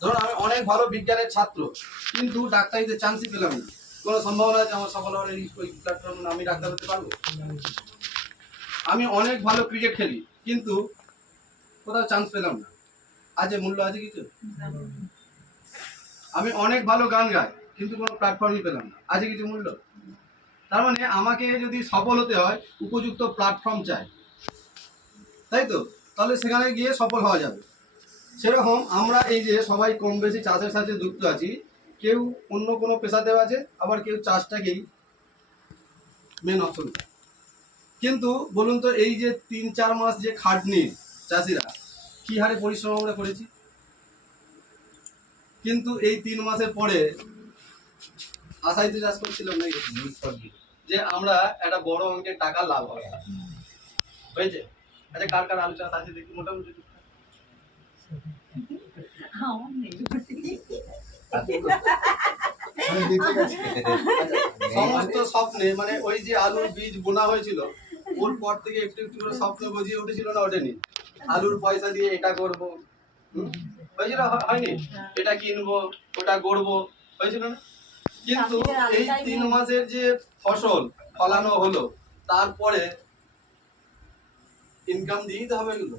ধরুন আমি অনেক ভালো বিজ্ঞানের ছাত্র, কিন্তু ডাক্তারিতে চান্সই পেলাম না। কোনো সম্ভাবনা আছে আমার সফল হওয়ার ওই প্ল্যাটফর্ম আমি ডাক্তার হতে পারবো? আমি অনেক ভালো ক্রিকেট খেলি, কিন্তু কোথাও চান্স পেলাম না। আজ মূল্য আছে কিছু? আমি অনেক ভালো গান গাই, কিন্তু কোনো প্ল্যাটফর্মই পেলাম না। আজ কিছু মূল্য? তার মানে আমাকে যদি সফল হতে হয় উপযুক্ত প্ল্যাটফর্ম চাই, তাই তো? তাহলে সেখানে গিয়ে সফল হওয়া যাবে। সেরকম আমরা এই যে সবাই কম বেশি চাষের সাথে যুক্ত আছি, কেউ অন্য কোনো পেশাতেও আছে, আবার কেউ চাষটাকেই মেন অপশন। কিন্তু বলুন তো, এই যে 3-4 মাস যে খাটনি চাষিরা কি হারে পরিশ্রম আমরা করেছি, কিন্তু এই 3 মাসের পরে আশায় তো চাষ করছিলাম না যে আমরা একটা বড় অঙ্কের টাকা লাভ হবে, হয়েছে? আচ্ছা, কার কার আলু চাষ আছে দেখি মোটামুটি? সমস্ত স্বপ্নে মানে ওই যে আলুর বীজ বোনা হয়েছিল, ওর পর থেকে একটু একটু করে স্বপ্ন গজিয়ে উঠেছিল না ওঠেনি? আলুর পয়সা দিয়ে এটা করবো, হয়েছিল হয়নি? এটা কিনবো, ওটা গড়বো, হয়েছিল না? কিন্তু এই 3 মাসের যে ফসল ফলানো হলো, তারপরে ইনকাম দিয়েই তো হবে এগুলো।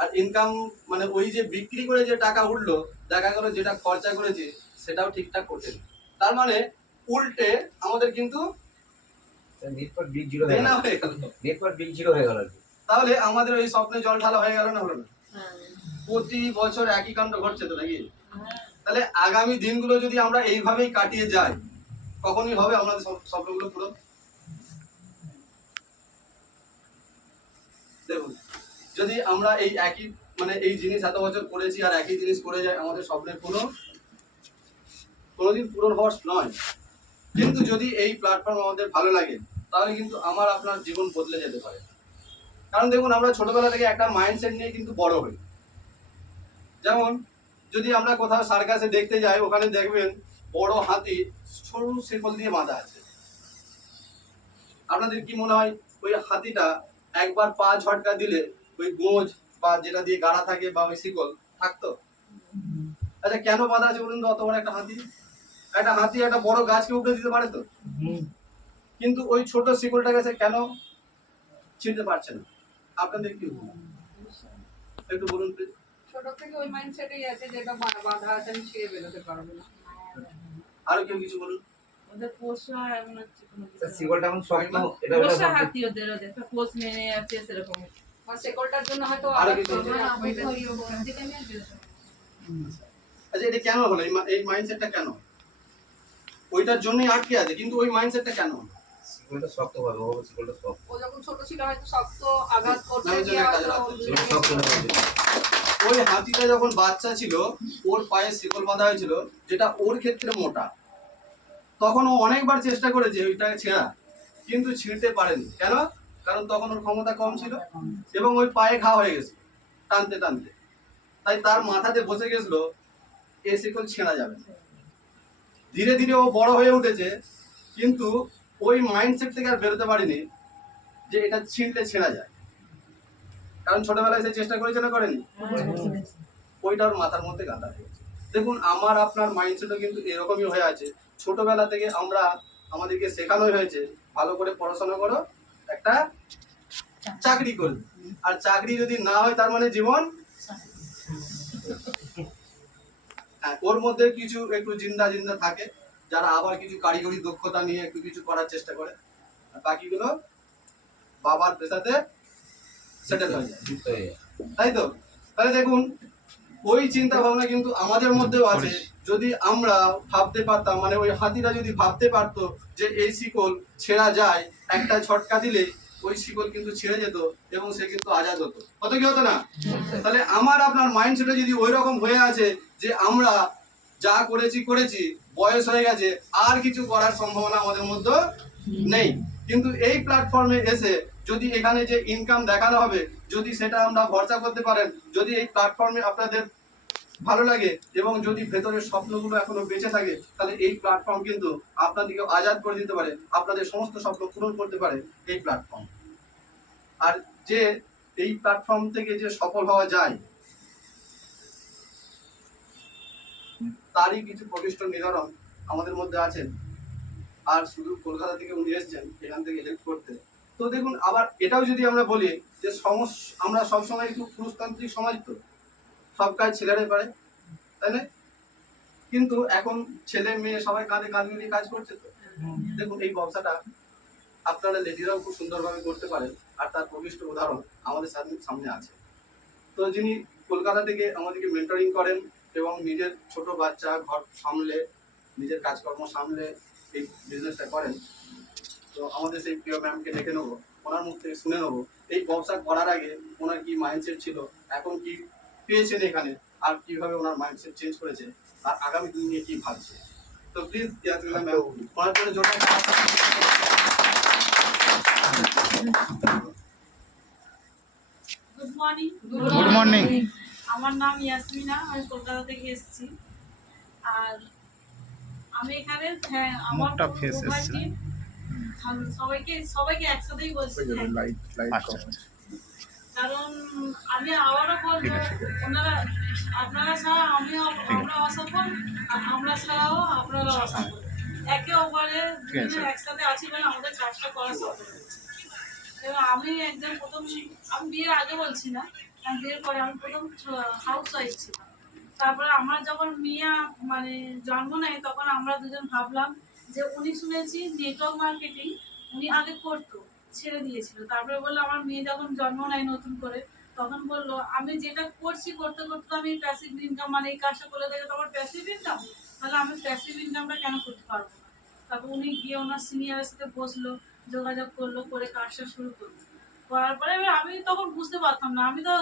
আর ইনকাম মানে ওই যে বিক্রি করে যে টাকা উঠলো, দেখা গেল যেটা খরচা করেছি সেটাও ঠিকঠাক করতেন। তার মানে উল্টে আমাদের কিন্তু দেনা হয়ে গেল। তাহলে আমাদের ওই স্বপ্নে জল ঢালা হয়ে গেল না, হলো না? প্রতি বছর একই কাণ্ড ঘটছে তো নাকি? তাহলে আগামী দিনগুলো যদি আমরা এইভাবেই কাটিয়ে যাই, কখনই হবে আমাদের স্বপ্নগুলো পুরো? দেখুন, যদি আমরা এই একই মানে এই জিনিস এত বছর করেছি আর একই জিনিস করে যাই, আমাদের স্বপ্নের কোনোদিন পূরণ হওয়ার নয়। কিন্তু যদি এই প্ল্যাটফর্ম আমাদের ভালো লাগে, তাহলে কিন্তু আমার আপনার জীবন বদলে যেতে পারে। কারণ দেখুন, আমরা ছোটবেলা থেকে একটা মাইন্ডসেট নিয়ে কিন্তু বড় হই। যেমন যদি আমরা কোথাও সার্কাসে দেখতে যাই, ওখানে দেখবেন বড় হাতি সরু শিকল দিয়ে বাঁধা আছে। আপনাদের কি মনে হয় ওই হাতিটা একবার পা ঝটকা দিলে ওই গোঁজ বা যেটা দিয়ে গাড়া থাকে বা ওই শিকল থাকতো? আচ্ছা, কেন বাঁধা আছে বলুন তো? অত বড় একটা হাতি একটা বড় গাছকে উপড়ে দিতে পারে তো, কিন্তু ওই ছোট শিকলটাকে সে কেন ছিঁড়তে পারছে না? আপনাদের কি একটু বলুন প্লিজ। ছোট থেকে ওই মাইন্ডসেটেই আছে যে এটা বাঁধা আছে, আমি ছিঁড়ে বেরোতে পারবো না। আরো কেউ কিছু বলুন। ওদের পোষা এমন হচ্ছে কোনো কিছু। শিকলটা এখন শক্ত, এটা পোষা হাতি ওদের একটা পোষ মেনে আছে সেরকম। আর শিকলটার জন্য হয়তো আরো কিছু? আচ্ছা, এটা কেন হলো? এই মাইন্ডসেটটা কেন? ওইটার জন্যই আটকে আছে, কিন্তু ওই মাইন্ডসেটটা কেন? শিকলটা শক্ত হবে, ও শিকলটা শক্ত। ও যখন ছোট ছিল হয়তো শক্ত আঘাত করতে না, গিয়ে শক্ত হবে। ওই হাতিটা যখন বাচ্চা ছিল, ওর পায়ে শিকল বাঁধা হয়েছিল, যেটা ওর ক্ষেত্রে মোটা। তখন ও অনেকবার চেষ্টা করেছে ওইটাকে ছেঁড়া, কিন্তু ছিঁড়তে পারেনি। কেন? কারণ তখন ওর ক্ষমতা কম ছিল এবং ওই পায়ে ঘা হয়ে গেছে টানতে টানতে। তাই তার মাথাতে বসে গেছিল এ শিকল ছেঁড়া যাবে না। ধীরে ধীরে ও বড় হয়ে উঠেছে, কিন্তু ওই মাইন্ডসেট থেকে আর বেরোতে পারিনি যে এটা ছিঁড়লে ছেঁড়া যায়। কারণ ছোটবেলায় সে চেষ্টা করেছে না, করেনি? ওইটা ওর মাথার মধ্যে গাঁথা হয়ে গেছে। দেখুন, আমার আপনার মাইন্ডসেটও কিন্তু এরকমই হয়ে আছে। ছোটবেলা থেকে আমাদেরকে শেখানো হয়েছে ভালো করে পড়াশোনা করো, একটা চাকরি করবে। আর চাকরি যদি না হয় তার মানে জীবন। হ্যাঁ, ওর মধ্যে কিছু একটু জিন্দা জিন্দা থাকে, যারা আবার কিছু কারিগরি দক্ষতা নিয়ে একটু কিছু করার চেষ্টা করে, আর বাকিগুলো বাবার পেশাতে সেটেল হয়ে যায়, তাই তো? তাহলে দেখুন, ওই চিন্তা ভাবনা কিন্তু আমাদের মধ্যেও আছে। যদি আমরা ভাবতে পারতাম, মানে ওই হাতিরা যদি ভাবতে পারতো যে এই শিকল ছেঁড়া যায়, একটা ঝটকা দিলে ওই শিকল কিন্তু ছেড়ে যেত এবং সে কিন্তু আজাদ হতো। কত কি হতো না? তাহলে আমার আপনার মাইন্ডসেটে যদি ওই রকম হয়ে আছে যে আমরা যা করেছি, বয়স হয়ে গেছে, আর কিছু করার সম্ভাবনা আমাদের মধ্যে নেই, কিন্তু এই প্ল্যাটফর্মে এসে যদি এখানে যে ইনকাম দেখানো হবে, যদি সেটা আমরা ভরসা করতে পারেন, যদি এই প্ল্যাটফর্মে আপনাদের ভালো লাগে এবং যদি ভেতরের স্বপ্নগুলো এখনো বেঁচে থাকে, তাহলে এই প্ল্যাটফর্ম কিন্তু আপনাদেরকে আজাদ করে দিতে পারে, আপনাদের সমস্ত স্বপ্ন পূরণ করতে পারে এই প্ল্যাটফর্ম। আর যে এই প্ল্যাটফর্ম থেকে যে সফল হওয়া যায়, তারই কিছু প্রকৃষ্ট নিদর্শন আমাদের মধ্যে আছেন। আর শুধু কলকাতা থেকে উনি এসেছেন এখান থেকে হেল্প করতে। তো দেখুন, আবার এটাও যদি আমরা বলি যে আমরা সবসময় একটু পুরুষতান্ত্রিক সমাজ, তো সব কাজ ছেলেরাই পারে, তাই না? কিন্তু এখন ছেলে মেয়ে সবাই কাঁধে কাঁধ মিলিয়ে কাজ করছে। তো দেখুন, এই ব্যবসাটা আপনারা লেডিরাও খুব সুন্দরভাবে করতে পারেন, আর তার প্রকৃষ্ট উদাহরণ আমাদের সামনে আছে। তো যিনি কলকাতা থেকে আমাদেরকে মেন্টরিং করেন এবং নিজের ছোট বাচ্চা ঘর সামলে, নিজের কাজকর্ম সামলে এই বিজনেসটা করেন, তো আমাদের সেই প্রিয় ম্যামকে ডেকে নেবো, ওনার মুখ থেকে শুনে নেবো এই ব্যবসা করার আগে ওনার কি মাইন্ডসেট ছিল, এখন কি পেয়েছেন এখানে, আর কিভাবে ওনার মাইন্ডসেট চেঞ্জ করেছে, আর আগামী দিন নিয়ে কি ভাবছে। তো প্লিজ ম্যাম ওনার জন্য জোরদার গুড মর্নিং। Good morning. আমার নাম ইয়াসমিনা, আমি কলকাতা থেকে এসেছি। আর আমি এখানে আমার মুখটা ফেস পুরো এসছে। team, সবাইকে একসাথেই বলছি আচ্ছা কারণ আমি আবারও বলবো, আপনারা ছাড়া আমরা অসফল, আর আমরা ছাড়াও আপনারা অসফল। একে অপরের দুজনে একসাথে আছি বলে আমাদের কাজটা করা সফল হচ্ছে। এবং আমি আমি বিয়ের আগে বলছি না, আমি বিয়ের পরে আমি প্রথম হাউস ওয়াইফ ছিলাম। তারপরে আমার যখন মেয়ে মানে জন্ম নেয়, তখন আমরা দুজন ভাবলাম যে উনি শুনেছি নেটওয়ার্ক মার্কেটিং উনি আগে করতো, ছেড়ে দিয়েছিল। তারপরে বললো আমার মেয়ে যখন জন্ম নেয় নতুন করে, তখন বললো আমি যেটা করছি করতে করতে আমি প্যাসিভ ইনকাম, মানে এই কাজটা করে দেখে তো আমার প্যাসিভ ইনকাম, তাহলে আমি প্যাসিভ ইনকামটা কেন করতে পারবো না। তারপর উনি গিয়ে ওনার সিনিয়রের সাথে বসলো, যোগাযোগ করলো, করে কাজটা শুরু করলো। করার পরে এবার আমি তখন বুঝতে পারতাম না, আমি তো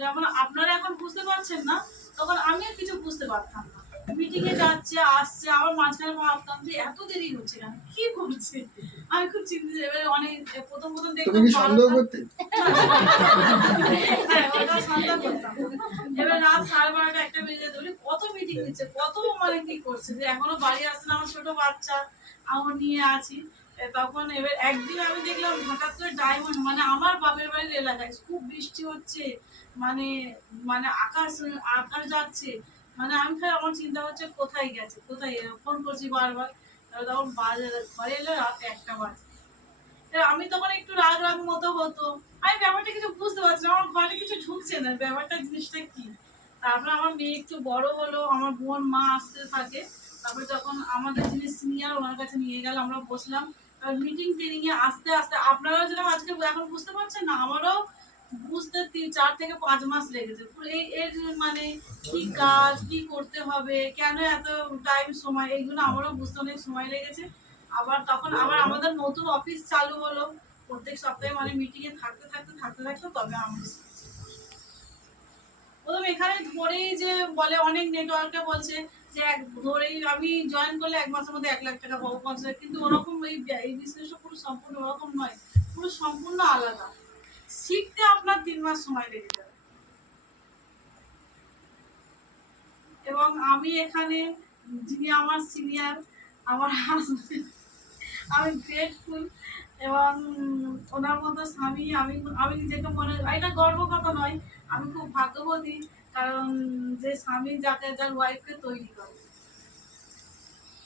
যেমন আপনারা এখন বুঝতে পারছেন না, তখন আমিও কিছু বুঝতে পারতাম না। মিটিংয়ে যাচ্ছে আসছে, আবার মাঝখানে ভাবতাম যে এত দেরি হচ্ছে কেন, কি করছে। আমি খুব চিন্তিত। এবারে অনেক প্রথম দেখলাম সন্দেহ করতে, হ্যাঁ ওটা সন্দেহ করতাম। এবার রাত 12:30 একটা বেজে ধরি, কত মিটিং দিচ্ছে, কত মানে কি করছে, যে এখনো বাড়ি আসছে না, আমার ছোট বাচ্চা আমার নিয়ে আছি। তখন এবার একদিন আমি দেখলাম হঠাৎ করে ডায়মন্ড, মানে আমার বাপের বাড়ির এলাকায় খুব বৃষ্টি হচ্ছে, মানে মানে আকাশ আকাশ যাচ্ছে, মানে আমি খালি আমার চিন্তা হচ্ছে কোথায় গেছে, কোথায়, ফোন করছি বারবার। তখন ঘরে এলো রাত 1টা বাজে। আমি তখন একটু রাগ রাগ মতো হতো, আমি ব্যাপারটা কিছু বুঝতে পারছি না, আমার ঘরে কিছু ঢুকছে না, ব্যাপারটা জিনিসটা কি। তারপরে আমার মেয়ে একটু বড় হলো, আমার বোন মা আসতে থাকে। তারপরে যখন আমাদের যিনি সিনিয়র ওনার কাছে নিয়ে গেল, আমরা বসলাম মিটিং ট্রেনিং এ। আস্তে আস্তে আপনারাও যেরকম আজকে এখন বুঝতে পারছেন না, আমারও বুঝতে 4 থেকে 5 মাস লেগেছে। এর মানে কি কাজ, কি করতে হবে, কেন এত টাইম সময়, এইগুলো আমারও বুঝতে অনেক সময় লেগেছে। আবার তখন আবার আমাদের নতুন অফিস চালু হলো, প্রত্যেক সপ্তাহে মানে মিটিং এ থাকতে তবে আমি প্রথম এখানে ধরেই যে বলে অনেক নেটওয়ার্কে বলছে যে ধরেই আমি জয়েন করলে 1 মাসের মধ্যে 1 লাখ টাকা পাবো, কিন্তু ওরকম এই বিজনেসটা পুরো সম্পূর্ণ ওরকম নয়, পুরো সম্পূর্ণ আলাদা। শিখতে আপনার 3 মাস সময় লেগে যাবে। এবং আমি এখানে যিনি আমার সিনিয়র, আমার হাজবেন্ড, আমি গ্রেটফুল। এবং ওনার মতো স্বামী আমি নিজেকে মনে, এটা গর্ব কথা নয়, আমি খুব ভাগ্যবতী, কারণ যে স্বামী যার ওয়াইফকে তৈরি করে।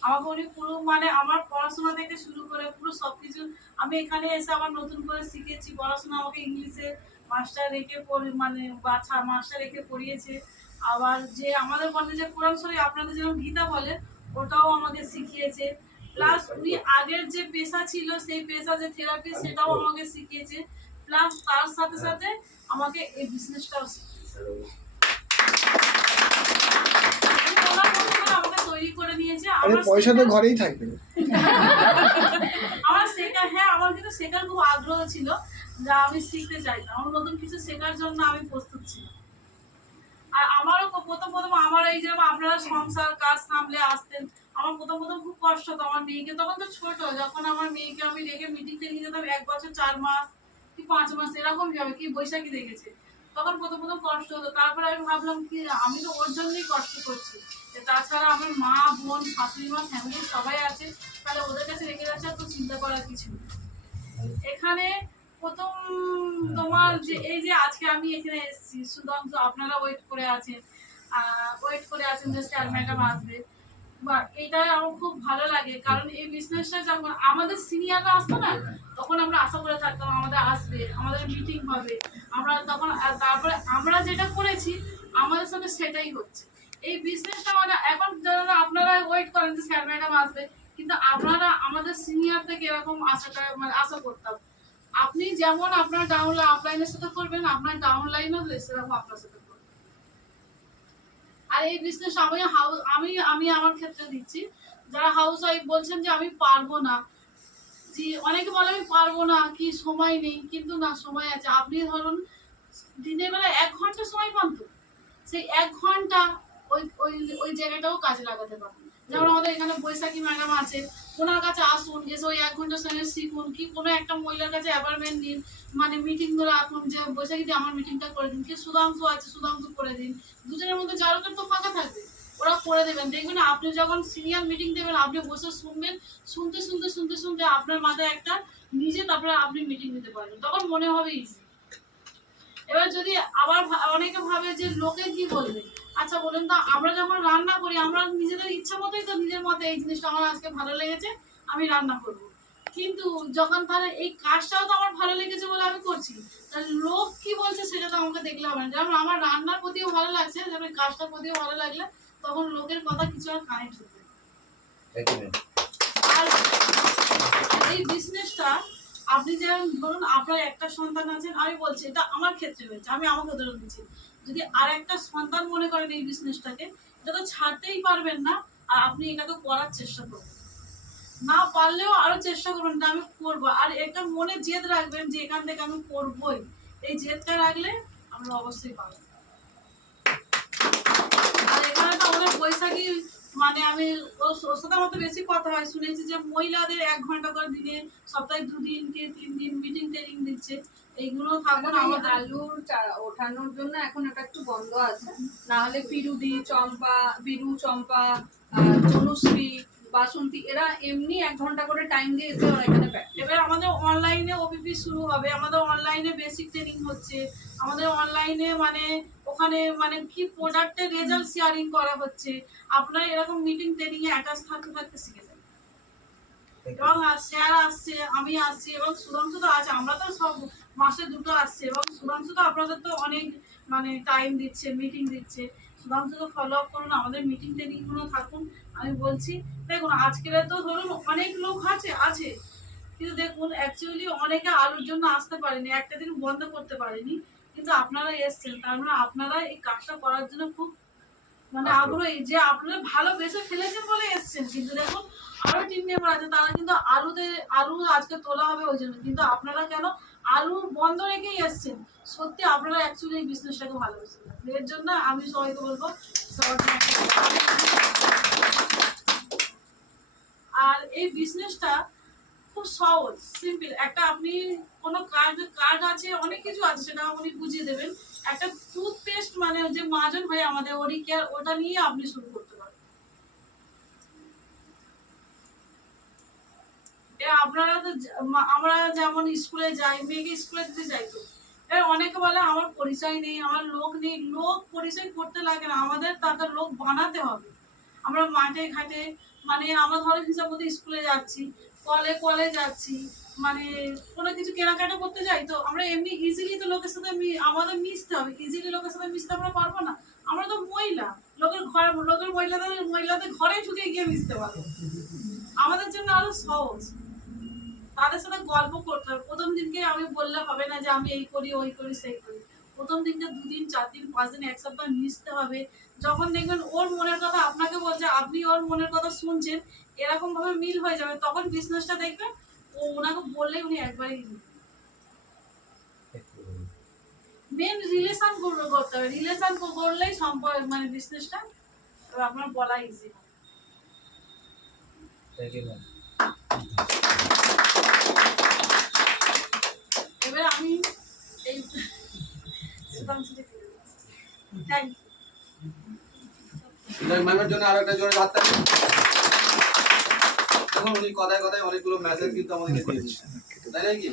আমাকে উনি পুরো মানে আমার পড়াশোনা থেকে শুরু করে পুরো সবকিছু, আমি এখানে এসে আবার নতুন করে শিখেছি পড়াশোনা। আমাকে ইংলিশে মাস্টার রেখে মাস্টার রেখে পড়িয়েছে। আবার যে আমাদের বলে যে কোরআন শরীফ আপনাদের যেমন গীতা বলে, ওটাও আমাকে শিখিয়েছে। প্লাস উনি আগের যে পেশা ছিল, সেই পেশা যে থেরাপি, সেটাও আমাকে শিখিয়েছে। প্লাস তার সাথে সাথে আমাকে এই বিজনেসটাও শিখিয়েছে। আমাকে তৈরি করে নিয়েছে। আমার পয়সা তো ঘরেই থাকবে। আমার আমার কিন্তু শেখার খুব আগ্রহ ছিল, যা আমি শিখতে চাইতাম। আমার নতুন কিছু শেখার জন্য আমি প্রস্তুত ছিলাম। আর আমারও প্রথম আমার এই যেরকম আপনারা সংসার কাজ সামলে আসতেন, আমার প্রথম খুব কষ্ট হতো। আমার মেয়েকে তখন তো ছোট, যখন আমার মেয়েকে আমি রেখে মিটিংতে নিয়ে যেতাম 1 বছর 4 মাস কি 5 মাস এরকমই হবে, কি বৈশাখী দেখেছে, তখন প্রথম কষ্ট হতো। তারপরে আমি ভাবলাম কি আমি তো ওর জন্যই কষ্ট করছি, তাছাড়া আমার মা বোন শাশুড়ি মা ফ্যামিলির সবাই আছে, তাহলে ওদের কাছে রেখে যাচ্ছে, তো চিন্তা করার কিছু নেই। এখানে প্রথম তোমার যে এই যে আজকে আমি এখানে এসেছি, শুধুমাত্র আপনারা ওয়েট করে আছেন, ওয়েট করে আশাবাদে আছেন যে স্যার ম্যাডাম আসবে, বা এটা আমার খুব ভালো লাগে। কারণ এই বিজনেসটা যখন আমাদের সিনিয়ররা আসতো না, তখন আমরা আশা করে থাকতাম আমাদের আসবে, আমাদের মিটিং হবে, আমরা তখন তারপরে আমরা যেটা করেছি আমাদের সাথে সেটাই হচ্ছে। এই বিজনেসটা মানে এখন যারা আপনারা ওয়েট করেন যে স্যার ম্যাডাম আসবে, কিন্তু আপনারা আমাদের সিনিয়র থেকে এরকম আশাটা মানে আশা করতাম। আপনি যেমন আপনার ডাউন আপলাইনের সাথে করবেন, আপনার ডাউন লাইনও সেরকম আপনার সাথে করবেন। আর এই বিজনেস আমি আমার ক্ষেত্রে দিচ্ছি, যারা হাউস ওয়াইফ বলছেন যে আমি পারবো না, যে অনেকে বলে আমি পারবো না, কি সময় নেই, কিন্তু না, সময় আছে। আপনি ধরুন দিনের বেলা 1 ঘন্টা সময় পান, তো সেই 1 ঘন্টা ওই ওই ওই জায়গাটাও কাজে লাগাতে পারেন। যেমন আমাদের এখানে বৈশাখী ম্যাডাম আছে, ওনার কাছে আসুন, এসে ওই 1 ঘন্টার সঙ্গে শিখুন, কি কোনো একটা মহিলার কাছে অ্যাপয়েন্টমেন্ট নিন, মানে মিটিংগুলো রাখুন যে বৈশাখীতে আমার মিটিংটা করে দিন, কি সুধাংশু আছে সুধাংশু করে দিন, দুজনের মধ্যে যার তো ফাঁকা থাকবে ওরা করে দেবেন। দেখবেন আপনি যখন সিনিয়র মিটিং দেবেন, আপনি বসে শুনবেন, শুনতে শুনতে শুনতে শুনতে আপনার মাথায় একটা নিজে তারপরে আপনি মিটিং নিতে পারবেন, তখন মনে হবে ইজি। এবার যদি আবার অনেকে ভাবে যে লোকে কি বলবে, আচ্ছা বলুন তো, আমরা যখন রান্না করি আমরা নিজেদের ইচ্ছা মতোই তো নিজের মতো এই জিনিসটা আমার আজকে ভালো লেগেছে আমি রান্না করব, কিন্তু যখন তাহলে এই কাজটাও তো আমার ভালো লেগেছে বলে আমি করছি, তাহলে লোক কি বলছে সেটা তো আমাকে দেখলে হবে না। যেমন আমার রান্নার প্রতিও ভালো লাগছে, যেমন কাজটার প্রতিও ভালো লাগলে তখন লোকের কথা কিছু আর কানেক্ট হবে। আর এই বিজনেসটা আপনি যেমন ধরুন আপনার একটা সন্তান আছেন, আমি বলছি এটা আমার ক্ষেত্রে হয়েছে, আমি আমাকে উদাহরণ দিচ্ছি, যদি আর একটা সন্তান মনে করেন এই বিজনেসটাকে, এটা তো ছাড়তেই পারবেন না, আর আপনি এটাকে করার চেষ্টা করবেন, না পারলেও আরো চেষ্টা করবেন যে আমি করবো, আর একটা মনে জেদ রাখবেন যে এখান থেকে আমি করবোই। এই জেদটা রাখলে আমরা অবশ্যই পাবো। আর এখানে তো আমাদের বৈশাখী মানে আমি ওর সাথে আমার তো বেশি কথা হয়, শুনেছি যে মহিলাদের 1 ঘন্টা করে দিনে সপ্তাহে 2 দিন কি 3 দিন মিটিং ট্রেনিং দিচ্ছে, এইগুলো থাকবে না আমাদের। আলুর ওঠানোর জন্য এখন এটা একটু বন্ধ আছে, না হলে বিরু চম্পা তনুশ্রী বাসন্তী এরা এমনি 1 ঘন্টা করে টাইম দিয়ে এসে ওরা এখানে প্র্যাকটিস। এবার আমাদের অনলাইনে ওপিপি শুরু হবে, আমাদের অনলাইনে বেসিক ট্রেনিং হচ্ছে, আমাদের অনলাইনে মানে ওখানে মানে কি প্রোডাক্টের রেজাল্ট শেয়ারিং করা হচ্ছে, আপনারা এরকম মিটিং ট্রেনিং এ অ্যাটাচ থাকতে থাকতে শিখে যাবেন। এবং স্যার আসছে, আমি আসছি, এবং সুধাংশু তো আছে, আমরা তো সব মাসে 2টো আসছে, এবং সুধাংশু তো আপনাদের তো অনেক মানে টাইম দিচ্ছে, মিটিং দিচ্ছে, সুধাংশুকে ফলো আপ করুন, আমাদের মিটিং ট্রেনিংগুলো থাকুন। আমি বলছি দেখুন আজকের তো ধরুন অনেক লোক আছে, কিন্তু দেখুন অ্যাকচুয়ালি অনেকে আলুর জন্য আসতে পারেনি, একটা দিন বন্ধ করতে পারেনি, কিন্তু আপনারা এসছেন, তার মানে আপনারা এই কাজটা করার জন্য খুব মানে আগ্রহী, যে আপনারা ভালোবেসে ফেলেছেন বলে এসছেন। কিন্তু দেখুন আরো টিম মেম্বার আছে, তারা কিন্তু আলু আজকে তোলা হবে ওই জন্য, কিন্তু আপনারা কেন আলু বন্ধ রেখেই এসছেন, সত্যি আপনারা অ্যাকচুয়ালি এই বিজনেসটাকে ভালোবেসে। এর জন্য আমি সবাইকে বলবো আর এই বিজনেসটা খুব সহজ সিম্পল, একটা আপনি কোনো কার্ড আছে, অনেক কিছু আছে, সেটা আপনি বুঝিয়ে দেবেন। একটা টুথপেস্ট মানে যে মাজন হয় আমাদের ওরি কেয়ার, ওটা নিয়ে আপনি শুরু করতে পারেন। আপনারা তো আমরা যেমন স্কুলে যাই, মেয়েকে স্কুলে দিতে যাই, তো অনেকে বলে আমার পরিচয় নেই, আমার লোক নেই, লোক পরিচয় করতে লাগে না, আমাদের তাদের লোক বানাতে হবে। আমরা মাঠে ঘাটে মানে আমরা ধরো হিসাব মতো স্কুলে যাচ্ছি, কলে যাচ্ছি, মানে কোনো কিছু কেনাকাটা করতে যাই, তো আমরা এমনি ইজিলি তো লোকের সাথে আমাদের মিশতে হবে, ইজিলি লোকের সাথে মিশতে আমরা পারবো না, আমরা তো মহিলা, লোকের মহিলাদের ঘরে ঢুকে গিয়ে মিশতে পারবো, আমাদের জন্য আরো সহজ। তাদের সাথে গল্প করতে হবে, প্রথম দিনকে আমি বললে হবে না যে আমি এই করি ওই করি সেই করি, প্রথম দিনকে 2 দিন 4 দিন 5 দিন 1 সপ্তাহ মিশতে হবে। যখন দেখবেন ওর মনের কথা আপনাকে বলছে, আপনি ওর মনের কথা শুনছেন, এরকম ভাবে মিল হয়ে যাবে, তখন বিজনেসটা দেখবেন ওনাকে বললে উনি একবারই মেন রিলেশন করতে হবে, রিলেশন করলেই সম্পর্ক মানে বিজনেসটা আপনার বলা ইজি হবে। এবার আমি এই থ্যাংক ইউ ম্যামের জন্য আর একটা জোরে হাততালি। দেখুন উনি কথায় কথায় অনেকগুলো মেসেজ কিন্তু আমাদেরকে দিয়েছেন, তাই নাকি?